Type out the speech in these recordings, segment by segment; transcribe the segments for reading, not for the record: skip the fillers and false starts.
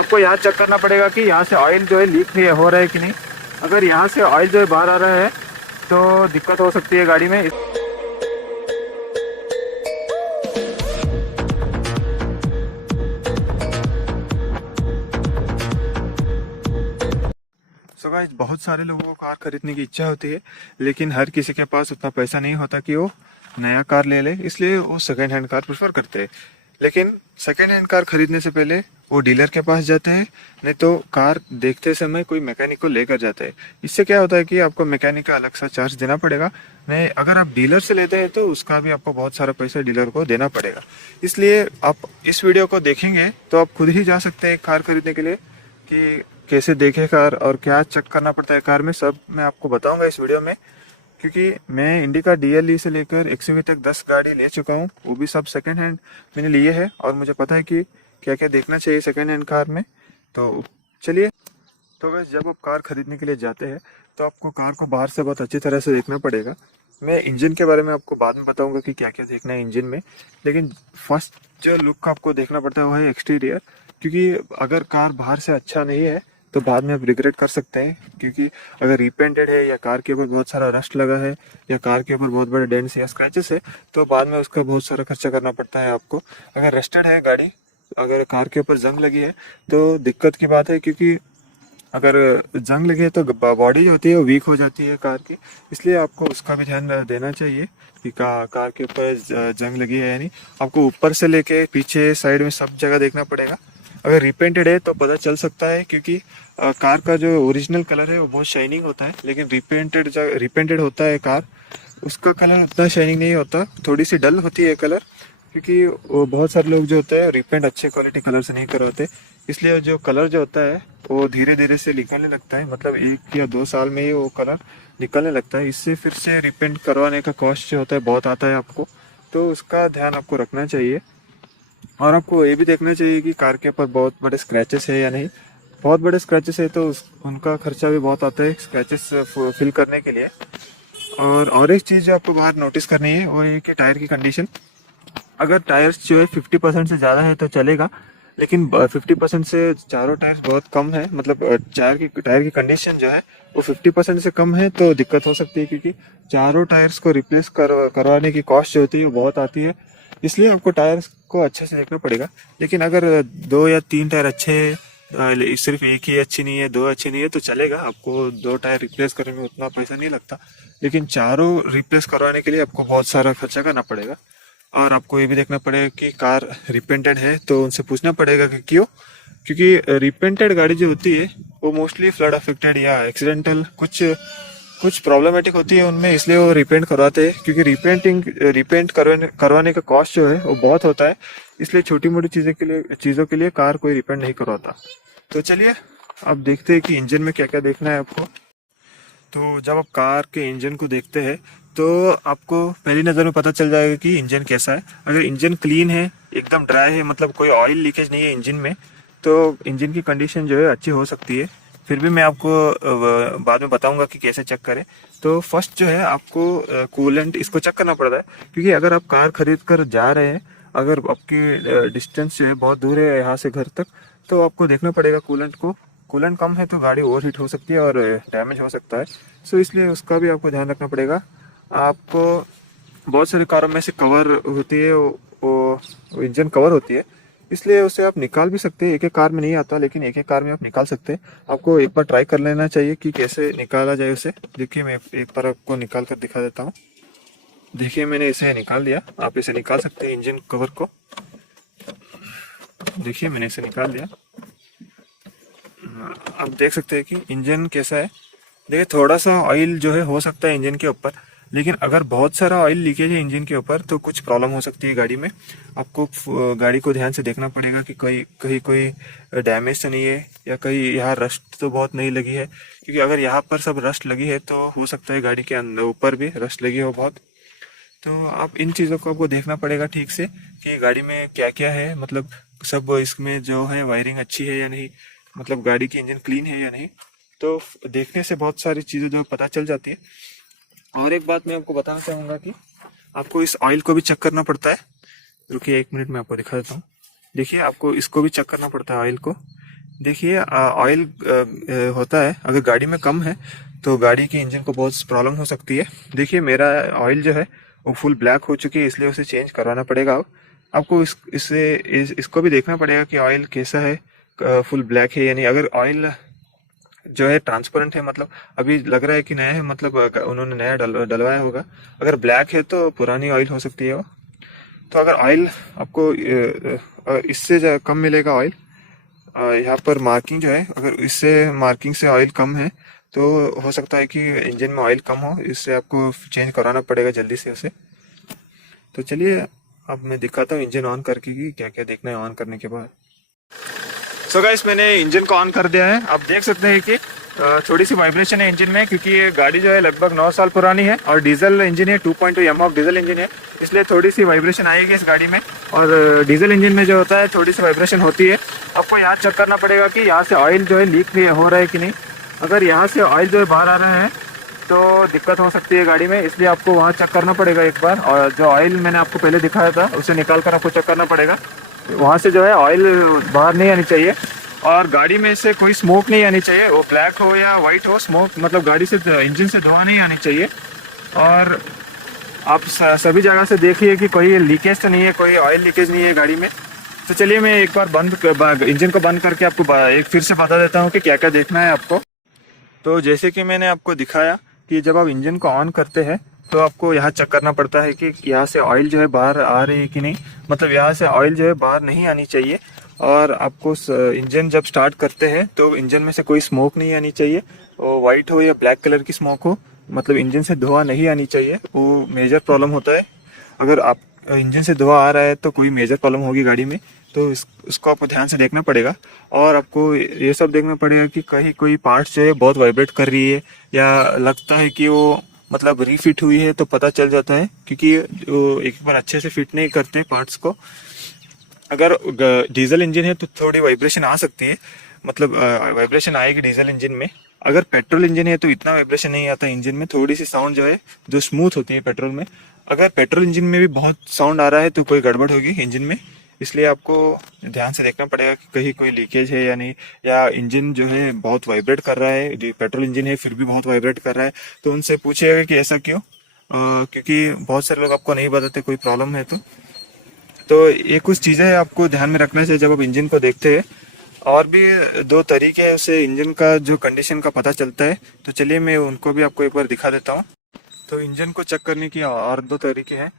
आपको यहाँ चेक करना पड़ेगा कि यहाँ से ऑयल जो है लीक नहीं हो रहा है कि नहीं। अगर यहाँ से ऑयल जो है बाहर आ रहा है तो दिक्कत हो सकती है गाड़ी में। सो गाइस, बहुत सारे लोगों को कार खरीदने की इच्छा होती है, लेकिन हर किसी के पास उतना पैसा नहीं होता कि वो नया कार ले ले, इसलिए वो सेकेंड हैंड कार प्रेफर करते हैं। लेकिन सेकेंड हैंड कार खरीदने से पहले वो डीलर के पास जाते हैं, नहीं तो कार देखते समय कोई मैकेनिक को लेकर जाते हैं। इससे क्या होता है कि आपको मैकेनिक का अलग सा चार्ज देना पड़ेगा। नहीं, अगर आप डीलर से लेते हैं तो उसका भी आपको बहुत सारा पैसा डीलर को देना पड़ेगा। इसलिए आप इस वीडियो को देखेंगे तो आप खुद ही जा सकते हैं कार खरीदने के लिए, कि कैसे देखे कार और क्या चेक करना पड़ता है कार में, सब मैं आपको बताऊंगा इस वीडियो में। क्योंकि मैं इंडिका DLE से लेकर XUV तक 10 गाड़ी ले चुका हूँ, वो भी सब सेकंड हैंड मैंने लिए है, और मुझे पता है कि क्या क्या देखना चाहिए सेकंड हैंड कार में। तो चलिए, तो बस जब आप कार खरीदने के लिए जाते हैं तो आपको कार को बाहर से बहुत अच्छी तरह से देखना पड़ेगा। मैं इंजन के बारे में आपको बाद में बताऊंगा कि क्या क्या देखना है इंजन में, लेकिन फर्स्ट जो लुक आपको देखना पड़ता है वो है एक्सटीरियर। क्योंकि अगर कार बाहर से अच्छा नहीं है तो बाद में आप रिग्रेट कर सकते हैं। क्योंकि अगर रिपेंटेड है या कार के ऊपर बहुत सारा रस्ट लगा है या कार के ऊपर बहुत बड़े डेंट्स या स्क्रैचेस है तो बाद में उसका बहुत सारा खर्चा करना पड़ता है आपको। अगर रस्टेड है गाड़ी, अगर कार के ऊपर जंग लगी है तो दिक्कत की बात है। क्योंकि अगर जंग लगे तो बॉडी जो होती है वो वीक हो जाती है कार की, इसलिए आपको उसका भी ध्यान देना चाहिए कि कार के ऊपर जंग लगी है या नहीं। आपको ऊपर से लेके पीछे साइड में सब जगह देखना पड़ेगा। अगर रिपेंटेड है तो पता चल सकता है, क्योंकि कार का जो ओरिजिनल कलर है वो बहुत शाइनिंग होता है, लेकिन रिपेंटेड होता है कार, उसका कलर उतना शाइनिंग नहीं होता, थोड़ी सी डल होती है कलर। क्योंकि वो बहुत सारे लोग जो होते हैं रिपेंट अच्छे क्वालिटी कलर से नहीं करवाते, इसलिए जो कलर जो होता है वो धीरे धीरे से निकलने लगता है। मतलब 1 या 2 साल में ही वो कलर निकलने लगता है। इससे फिर से रिपेंट करवाने का कॉस्ट जो होता है बहुत आता है आपको, तो उसका ध्यान आपको रखना चाहिए। और आपको ये भी देखना चाहिए कि कार के ऊपर बहुत बड़े स्क्रैचेस है या नहीं। बहुत बड़े स्क्रैचेस है तो उनका खर्चा भी बहुत आता है स्क्रैचेस फिल करने के लिए। और एक चीज़ जो आपको बाहर नोटिस करनी है वो ये कि टायर की कंडीशन। अगर टायर्स जो है 50% से ज़्यादा है तो चलेगा, लेकिन 50% से चारों टायर्स बहुत कम है, मतलब टायर की कंडीशन जो है वो 50% से कम है तो दिक्कत हो सकती है। क्योंकि चारों टायर्स को रिप्लेस करवाने की कॉस्ट जो होती है वो बहुत आती है, इसलिए आपको टायर्स को अच्छे से देखना पड़ेगा। लेकिन अगर 2 या 3 टायर अच्छे हैं, सिर्फ एक ही अच्छी नहीं है, 2 अच्छी नहीं है तो चलेगा, आपको 2 टायर रिप्लेस करने में उतना पैसा नहीं लगता। लेकिन चारों रिप्लेस करवाने के लिए आपको बहुत सारा खर्चा करना पड़ेगा। और आपको ये भी देखना पड़ेगा कि कार रिपेंटेड है तो उनसे पूछना पड़ेगा कि क्यों। क्योंकि रिपेंटेड गाड़ी जो होती है वो मोस्टली फ्लड अफेक्टेड या एक्सीडेंटल कुछ प्रॉब्लमेटिक होती है उनमें, इसलिए वो रिपेंट करवाते हैं। क्योंकि रिपेंट करवाने का कॉस्ट जो है वो बहुत होता है, इसलिए छोटी मोटी चीज़ों के लिए कार कोई रिपेंट नहीं करवाता। तो चलिए अब देखते हैं कि इंजन में क्या क्या देखना है आपको। तो जब आप कार के इंजन को देखते हैं तो आपको पहली नज़र में पता चल जाएगा कि इंजन कैसा है। अगर इंजन क्लीन है, एकदम ड्राई है, मतलब कोई ऑयल लीकेज नहीं है इंजन में, तो इंजन की कंडीशन जो है अच्छी हो सकती है। फिर भी मैं आपको बाद में बताऊंगा कि कैसे चेक करें। तो फर्स्ट जो है आपको कूलेंट इसको चेक करना पड़ता है। क्योंकि अगर आप कार खरीद कर जा रहे हैं, अगर आपकी डिस्टेंस जो है बहुत दूर है यहाँ से घर तक, तो आपको देखना पड़ेगा कूलेंट को। कूलेंट कम है तो गाड़ी ओवर हीट हो सकती है और डैमेज हो सकता है, सो इसलिए उसका भी आपको ध्यान रखना पड़ेगा। आपको बहुत सारी कारों में से कवर होती है, वो इंजन कवर होती है, इसलिए उसे आप निकाल भी सकते हैं। एक एक कार में नहीं आता, लेकिन एक एक कार में आप निकाल सकते हैं। आपको एक बार ट्राई कर लेना चाहिए कि कैसे निकाला जाए उसे। देखिए मैं एक बार आपको निकाल कर दिखा देता हूँ। देखिए मैंने इसे निकाल दिया, आप इसे निकाल सकते हैं इंजन कवर को। देखिए मैंने इसे निकाल दिया, आप देख सकते हैं कि इंजन कैसा है। देखिए थोड़ा सा ऑयल जो है हो सकता है इंजन के ऊपर, लेकिन अगर बहुत सारा ऑयल लीकेज है इंजन के ऊपर तो कुछ प्रॉब्लम हो सकती है गाड़ी में। आपको गाड़ी को ध्यान से देखना पड़ेगा कि कहीं कोई डैमेज तो नहीं है, या कहीं यहाँ रस्ट तो बहुत नहीं लगी है। क्योंकि अगर यहाँ पर सब रस्ट लगी है तो हो सकता है गाड़ी के अंदर ऊपर भी रस्ट लगी हो बहुत। तो आप इन चीज़ों को आपको देखना पड़ेगा ठीक से कि गाड़ी में क्या क्या है, मतलब सब इसमें जो है वायरिंग अच्छी है या नहीं, मतलब गाड़ी की इंजन क्लीन है या नहीं। तो देखने से बहुत सारी चीज़ें जो पता चल जाती है। और एक बात मैं आपको बताना चाहूँगा कि आपको इस ऑयल को भी चेक करना पड़ता है। रुकिए 1 मिनट में आपको दिखा देता हूँ। देखिए आपको इसको भी चेक करना पड़ता है ऑयल को, देखिए ऑयल होता है, अगर गाड़ी में कम है तो गाड़ी के इंजन को बहुत प्रॉब्लम हो सकती है। देखिए मेरा ऑयल जो है वो फुल ब्लैक हो चुकी है, इसलिए उसे चेंज करवाना पड़ेगा। अब आपको इसको भी देखना पड़ेगा कि ऑयल कैसा है, फुल ब्लैक है या नहीं। अगर ऑयल जो है ट्रांसपेरेंट है, मतलब अभी लग रहा है कि नया है, मतलब उन्होंने नया डलवाया होगा। अगर ब्लैक है तो पुरानी ऑयल हो सकती है वो। तो अगर ऑयल आपको इससे कम मिलेगा ऑयल, यहाँ पर मार्किंग जो है, अगर इससे मार्किंग से ऑयल कम है तो हो सकता है कि इंजन में ऑयल कम हो, इससे आपको चेंज कराना पड़ेगा जल्दी से उसे। तो चलिए अब मैं दिखाता हूँ इंजन ऑन करके कि क्या क्या देखना है ऑन करने के बाद। सो गाइस मैंने इंजन को ऑन कर दिया है। आप देख सकते हैं कि थोड़ी सी वाइब्रेशन है इंजन में, क्योंकि ये गाड़ी जो है लगभग 9 साल पुरानी है और डीजल इंजन है, 2.2 यमाहा डीजल इंजन है, इसलिए थोड़ी सी वाइब्रेशन आएगी इस गाड़ी में। और डीजल इंजन में जो होता है थोड़ी सी वाइब्रेशन होती है। आपको यहाँ चेक करना पड़ेगा कि यहाँ से ऑयल जो है लीक हो रहा है कि नहीं। अगर यहाँ से ऑयल जो है बाहर आ रहा है तो दिक्कत हो सकती है गाड़ी में, इसलिए आपको वहाँ चेक करना पड़ेगा एक बार। और जो ऑयल मैंने आपको पहले दिखाया था उसे निकाल कर आपको चेक करना पड़ेगा। वहाँ से जो है ऑयल बाहर नहीं आनी चाहिए और गाड़ी में से कोई स्मोक नहीं आनी चाहिए, वो ब्लैक हो या वाइट हो, स्मोक मतलब गाड़ी से इंजन से धुआं नहीं आनी चाहिए। और आप सभी जगह से देखिए कि कोई लीकेज तो नहीं है, कोई ऑयल लीकेज नहीं है गाड़ी में। तो चलिए मैं एक बार इंजन को बंद करके आपको एक फिर से बता देता हूँ कि क्या क्या देखना है आपको। तो जैसे कि मैंने आपको दिखाया कि जब आप इंजन को ऑन करते हैं तो आपको यहाँ चेक करना पड़ता है कि यहाँ से ऑयल जो है बाहर आ रही है कि नहीं, मतलब यहाँ से ऑयल जो है बाहर नहीं आनी चाहिए। और आपको इंजन जब स्टार्ट करते हैं तो इंजन में से कोई स्मोक नहीं आनी चाहिए, वो वाइट हो या ब्लैक कलर की स्मोक हो, मतलब इंजन से धुआं नहीं आनी चाहिए, वो मेजर प्रॉब्लम होता है। अगर आप इंजन से धुआं आ रहा है तो कोई मेजर प्रॉब्लम होगी गाड़ी में, तो उसको आपको ध्यान से देखना पड़ेगा। और आपको ये सब देखना पड़ेगा कि कहीं कोई पार्ट्स जो है बहुत वाइब्रेट कर रही है या लगता है कि वो मतलब रीफिट हुई है, तो पता चल जाता है, क्योंकि वो एक बार अच्छे से फिट नहीं करते पार्ट्स को। अगर डीजल इंजन है तो थोड़ी वाइब्रेशन आ सकती है, मतलब वाइब्रेशन आएगी डीजल इंजन में। अगर पेट्रोल इंजन है तो इतना वाइब्रेशन नहीं आता इंजन में, थोड़ी सी साउंड जो है जो स्मूथ होती है पेट्रोल में। अगर पेट्रोल इंजन में भी बहुत साउंड आ रहा है तो कोई गड़बड़ होगी इंजन में, इसलिए आपको ध्यान से देखना पड़ेगा कि कहीं कोई लीकेज है या नहीं, या इंजन जो है बहुत वाइब्रेट कर रहा है, पेट्रोल इंजन है फिर भी बहुत वाइब्रेट कर रहा है, तो उनसे पूछिएगा कि ऐसा क्यों, क्योंकि बहुत सारे लोग आपको नहीं बताते कोई प्रॉब्लम है तो ये कुछ चीज़ें आपको ध्यान में रखना चाहिए जब आप इंजन को देखते हैं। और भी 2 तरीके हैं उससे इंजन का जो कंडीशन का पता चलता है, तो चलिए मैं उनको भी आपको एक बार दिखा देता हूँ। तो इंजन को चेक करने की और 2 तरीके हैं,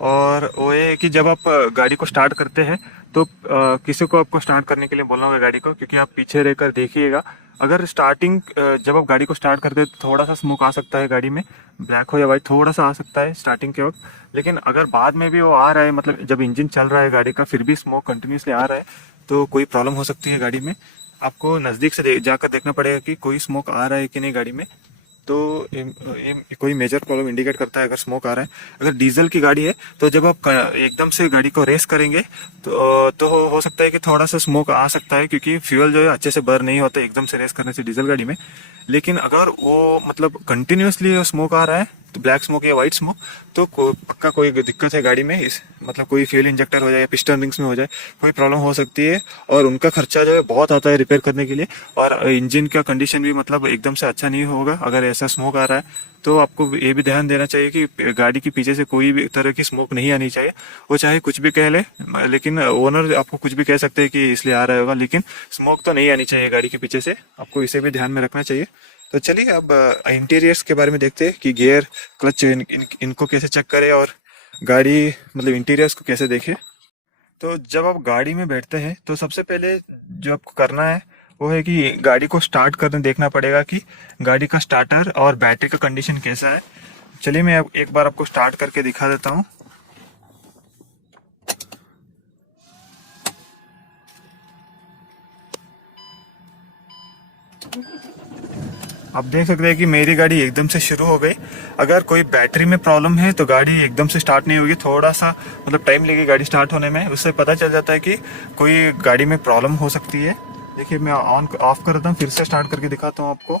और वो ये है कि जब आप गाड़ी को स्टार्ट करते हैं तो किसी को आपको स्टार्ट करने के लिए बोलना होगा गाड़ी को, क्योंकि आप पीछे रहकर देखिएगा। अगर स्टार्टिंग जब आप गाड़ी को स्टार्ट करते हैं तो थोड़ा सा स्मोक आ सकता है गाड़ी में, ब्लैक हो या वाइट थोड़ा सा आ सकता है स्टार्टिंग के वक्त। लेकिन अगर बाद में भी वो आ रहा है, मतलब जब इंजन चल रहा है गाड़ी का फिर भी स्मोक कंटिन्यूसली आ रहा है, तो कोई प्रॉब्लम हो सकती है गाड़ी में। आपको नज़दीक से जाकर देखना पड़ेगा कि कोई स्मोक आ रहा है कि नहीं गाड़ी में, तो ये कोई मेजर प्रॉब्लम इंडिकेट करता है अगर स्मोक आ रहा है। अगर डीजल की गाड़ी है तो जब आप एकदम से गाड़ी को रेस करेंगे तो हो सकता है कि थोड़ा सा स्मोक आ सकता है, क्योंकि फ्यूल जो है अच्छे से बर्न नहीं होता एकदम से रेस करने से डीजल गाड़ी में। लेकिन अगर वो मतलब कंटिन्यूसली स्मोक आ रहा है, तो ब्लैक स्मोक या वाइट स्मोक, तो पक्का कोई दिक्कत है गाड़ी में, इस मतलब कोई फ्यूल इंजेक्टर हो जाए या पिस्टन रिंग्स में हो जाए, कोई प्रॉब्लम हो सकती है। और उनका खर्चा जो है बहुत आता है रिपेयर करने के लिए, और इंजन का कंडीशन भी मतलब एकदम से अच्छा नहीं होगा अगर ऐसा स्मोक आ रहा है। तो आपको ये भी ध्यान देना चाहिए कि गाड़ी के पीछे से कोई भी तरह की स्मोक नहीं आनी चाहिए। वो चाहे कुछ भी कह ले, लेकिन ओनर आपको कुछ भी कह सकते हैं कि इसलिए आ रहा होगा, लेकिन स्मोक तो नहीं आनी चाहिए गाड़ी के पीछे से, आपको इसे भी ध्यान में रखना चाहिए। तो चलिए अब इंटीरियर्स के बारे में देखते हैं कि गियर क्लच इनको कैसे चेक करें और गाड़ी मतलब इंटीरियर्स को कैसे देखें। तो जब आप गाड़ी में बैठते हैं तो सबसे पहले जो आपको करना है वो है कि गाड़ी को स्टार्ट करने देखना पड़ेगा कि गाड़ी का स्टार्टर और बैटरी का कंडीशन कैसा है। चलिए मैं एक बार आपको स्टार्ट करके दिखा देता हूँ। आप देख सकते हैं कि मेरी गाड़ी एकदम से शुरू हो गई। अगर कोई बैटरी में प्रॉब्लम है तो गाड़ी एकदम से स्टार्ट नहीं होगी, थोड़ा सा मतलब टाइम लगेगी गाड़ी स्टार्ट होने में। उससे पता चल जाता है कि कोई गाड़ी में प्रॉब्लम हो सकती है। देखिए मैं ऑन ऑफ कर देता हूँ, फिर से स्टार्ट करके दिखाता हूँ आपको।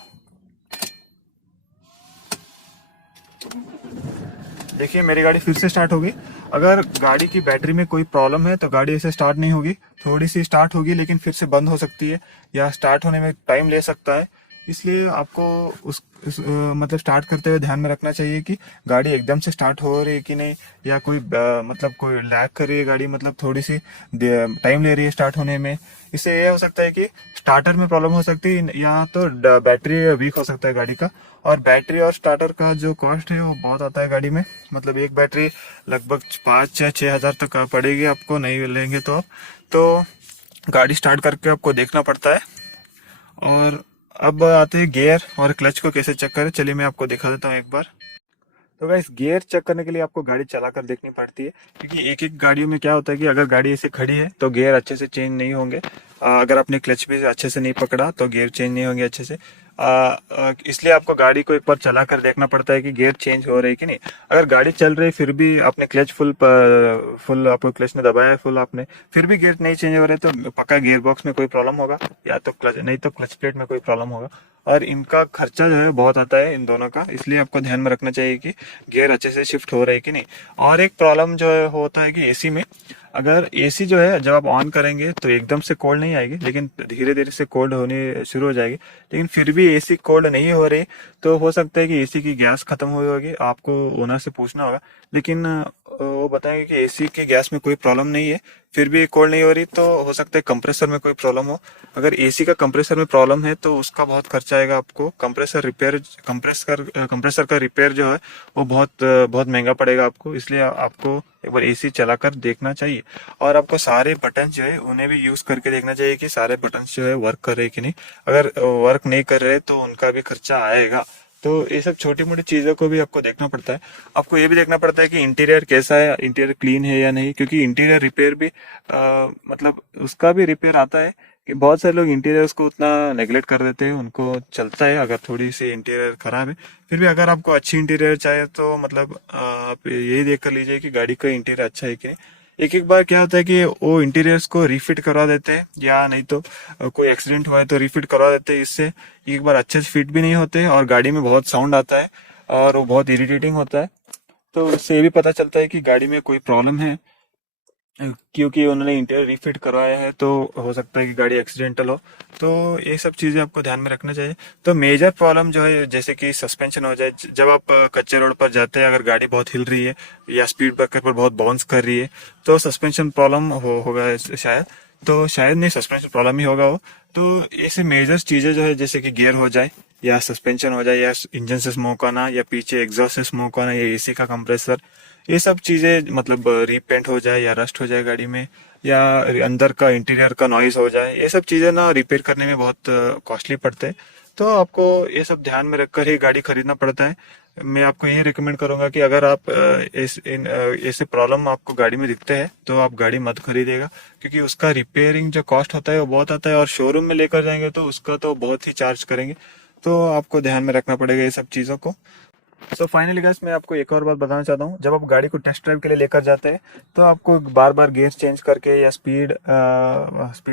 देखिए मेरी गाड़ी फिर से स्टार्ट होगी। अगर गाड़ी की बैटरी में कोई प्रॉब्लम है तो गाड़ी ऐसे स्टार्ट नहीं होगी, थोड़ी सी स्टार्ट होगी लेकिन फिर से बंद हो सकती है या स्टार्ट होने में टाइम ले सकता है। इसलिए आपको मतलब स्टार्ट करते हुए ध्यान में रखना चाहिए कि गाड़ी एकदम से स्टार्ट हो रही है कि नहीं, या कोई मतलब कोई लैग कर रही है गाड़ी, मतलब थोड़ी सी टाइम ले रही है स्टार्ट होने में। इससे ये हो सकता है कि स्टार्टर में प्रॉब्लम हो सकती है या तो बैटरी वीक हो सकता है गाड़ी का। और बैटरी और स्टार्टर का जो कॉस्ट है वो बहुत आता है गाड़ी में, मतलब एक बैटरी लगभग 5 या 6 हज़ार तक पड़ेगी आपको, नहीं लेंगे तो आप। तो गाड़ी स्टार्ट करके आपको देखना पड़ता है। और अब आते हैं गियर और क्लच को कैसे चेक करें, चलिए मैं आपको दिखा देता हूँ एक बार। तो गाइस गियर चेक करने के लिए आपको गाड़ी चलाकर देखनी पड़ती है, क्योंकि एक एक गाड़ियों में क्या होता है कि अगर गाड़ी ऐसे खड़ी है तो गियर अच्छे से चेंज नहीं होंगे। अगर आपने क्लच भी अच्छे से नहीं पकड़ा तो गियर चेंज नहीं होंगे अच्छे से। इसलिए आपको गाड़ी को एक बार चला कर देखना पड़ता है कि गियर चेंज हो रही है कि नहीं। अगर गाड़ी चल रही फिर भी आपने क्लच फुल आपको क्लच ने दबाया है फुल आपने, फिर भी गियर नहीं चेंज हो रहे तो पक्का गियर बॉक्स में कोई प्रॉब्लम होगा, या तो क्लच नहीं तो क्लच प्लेट में कोई प्रॉब्लम होगा। और इनका खर्चा जो है बहुत आता है इन दोनों का, इसलिए आपको ध्यान में रखना चाहिए कि गियर अच्छे से शिफ्ट हो रहे हैं कि नहीं। और एक प्रॉब्लम जो है होता है कि एसी में, अगर एसी जो है जब आप ऑन करेंगे तो एकदम से कोल्ड नहीं आएगी, लेकिन धीरे धीरे से कोल्ड होने शुरू हो जाएगी। लेकिन फिर भी एसी कोल्ड नहीं हो रही तो हो सकता है कि एसी की गैस खत्म हुई होगी, आपको ओनर से पूछना होगा। लेकिन वो बताएंगे कि एसी की गैस में कोई प्रॉब्लम नहीं है, फिर भी कोल्ड नहीं हो रही तो हो सकता है कंप्रेसर में कोई प्रॉब्लम हो। अगर एसी का कंप्रेसर में प्रॉब्लम है तो उसका बहुत खर्चा आएगा आपको। कंप्रेसर का रिपेयर जो है वो बहुत बहुत महंगा पड़ेगा आपको, इसलिए आपको एक बार एसी चलाकर देखना चाहिए। और आपको सारे बटन जो है उन्हें भी यूज करके देखना चाहिए कि सारे बटन जो है वर्क कर रहे हैं कि नहीं। अगर वर्क नहीं कर रहे तो उनका भी खर्चा आएगा। तो ये सब छोटी मोटी चीजों को भी आपको देखना पड़ता है। आपको ये भी देखना पड़ता है कि इंटीरियर कैसा है, इंटीरियर क्लीन है या नहीं, क्योंकि इंटीरियर रिपेयर भी मतलब उसका भी रिपेयर आता है। कि बहुत सारे लोग इंटीरियर्स को उतना नेग्लेक्ट कर देते हैं, उनको चलता है अगर थोड़ी सी इंटीरियर खराब है। फिर भी अगर आपको अच्छी इंटीरियर चाहिए तो मतलब आप यही देख कर लीजिए कि गाड़ी का इंटीरियर अच्छा है कि नहीं। एक एक बार क्या होता है कि वो इंटीरियर्स को रिफिट करवा देते हैं, या नहीं तो कोई एक्सीडेंट हुआ है तो रिफिट करवा देते हैं। इससे एक बार अच्छे से फिट भी नहीं होते और गाड़ी में बहुत साउंड आता है और वो बहुत इरिटेटिंग होता है। तो इससे ये भी पता चलता है कि गाड़ी में कोई प्रॉब्लम है, क्योंकि उन्होंने इंटीरियर रिफिट करवाया है तो हो सकता है कि गाड़ी एक्सीडेंटल हो। तो ये सब चीजें आपको ध्यान में रखना चाहिए। तो मेजर प्रॉब्लम जो है जैसे कि सस्पेंशन हो जाए, जब आप कच्चे रोड पर जाते हैं अगर गाड़ी बहुत हिल रही है या स्पीड ब्रेकर पर बहुत बाउंस कर रही है तो सस्पेंशन प्रॉब्लम होगा शायद। तो शायद नहीं, सस्पेंशन प्रॉब्लम ही होगा वो। तो ऐसे मेजर चीजें जो है जैसे कि गियर हो जाए या सस्पेंशन हो जाए या इंजन से स्मोक आना या पीछे एग्जॉस्ट से स्मोक आना या एसी का कंप्रेसर, ये सब चीजें मतलब रीपेंट हो जाए या रस्ट हो जाए गाड़ी में, या अंदर का इंटीरियर का नॉइज हो जाए, ये सब चीजें ना रिपेयर करने में बहुत कॉस्टली पड़ते हैं। तो आपको ये सब ध्यान में रखकर ही गाड़ी खरीदना पड़ता है। मैं आपको ये रिकमेंड करूंगा कि अगर आप ऐसे प्रॉब्लम आपको गाड़ी में दिखते हैं तो आप गाड़ी मत खरीदेगा, क्योंकि उसका रिपेयरिंग जो कॉस्ट होता है वो बहुत आता है, और शोरूम में लेकर जाएंगे तो उसका तो बहुत ही चार्ज करेंगे। तो आपको ध्यान में रखना पड़ेगा ये सब चीज़ों को। सो फाइनली गाइस मैं आपको एक और बात बताना चाहता हूँ, जब आप गाड़ी को टेस्ट ड्राइव के लिए लेकर जाते हैं तो आपको बार बार गियर चेंज करके या स्पीड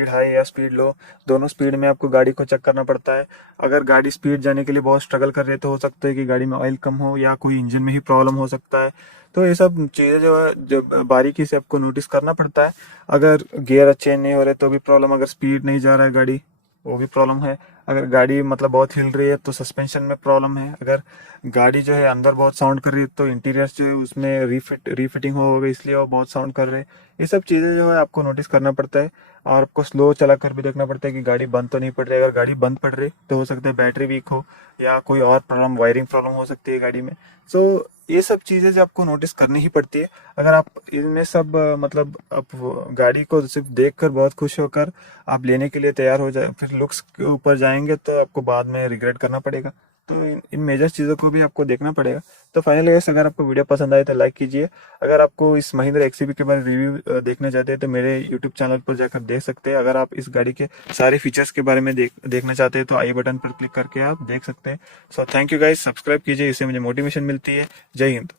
हाई या स्पीड लो, दोनों स्पीड में आपको गाड़ी को चेक करना पड़ता है। अगर गाड़ी स्पीड जाने के लिए बहुत स्ट्रगल कर रही है तो हो सकता है कि गाड़ी में ऑयल कम हो या कोई इंजन में ही प्रॉब्लम हो सकता है। तो ये सब चीज़ें जो है जो बारीकी से आपको नोटिस करना पड़ता है। अगर गियर चेंज नहीं हो रहे तो भी प्रॉब्लम, अगर स्पीड नहीं जा रहा है गाड़ी वो भी प्रॉब्लम है, अगर गाड़ी मतलब बहुत हिल रही है तो सस्पेंशन में प्रॉब्लम है, अगर गाड़ी जो है अंदर बहुत साउंड कर रही है तो इंटीरियर जो है उसमें रीफिटिंग होगा इसलिए वो बहुत साउंड कर रहे हैं। ये सब चीज़ें जो है आपको नोटिस करना पड़ता है। और आपको स्लो चला कर भी देखना पड़ता है कि गाड़ी बंद तो नहीं पड़ रही। अगर गाड़ी बंद पड़ रही तो हो सकता है बैटरी वीक हो या कोई और प्रॉब्लम, वायरिंग प्रॉब्लम हो सकती है गाड़ी में। सो ये सब चीज़ें जो आपको नोटिस करनी ही पड़ती है। अगर आप इनमें सब मतलब आप गाड़ी को सिर्फ देखकर बहुत खुश होकर आप लेने के लिए तैयार हो जाए, फिर लुक्स के ऊपर जाएंगे तो आपको बाद में रिग्रेट करना पड़ेगा। तो इन मेजर चीज़ों को भी आपको देखना पड़ेगा। तो फाइनली गाइस अगर आपको वीडियो पसंद आए तो लाइक कीजिए। अगर आपको इस महिंद्रा एक्सयूवी के बारे में रिव्यू देखना चाहते हैं तो मेरे यूट्यूब चैनल पर जाकर देख सकते हैं। अगर आप इस गाड़ी के सारे फीचर्स के बारे में देखना चाहते हैं तो आई बटन पर क्लिक करके आप देख सकते हैं। So thank you guys, subscribe कीजिए, इससे मुझे मोटिवेशन मिलती है। जय हिंद।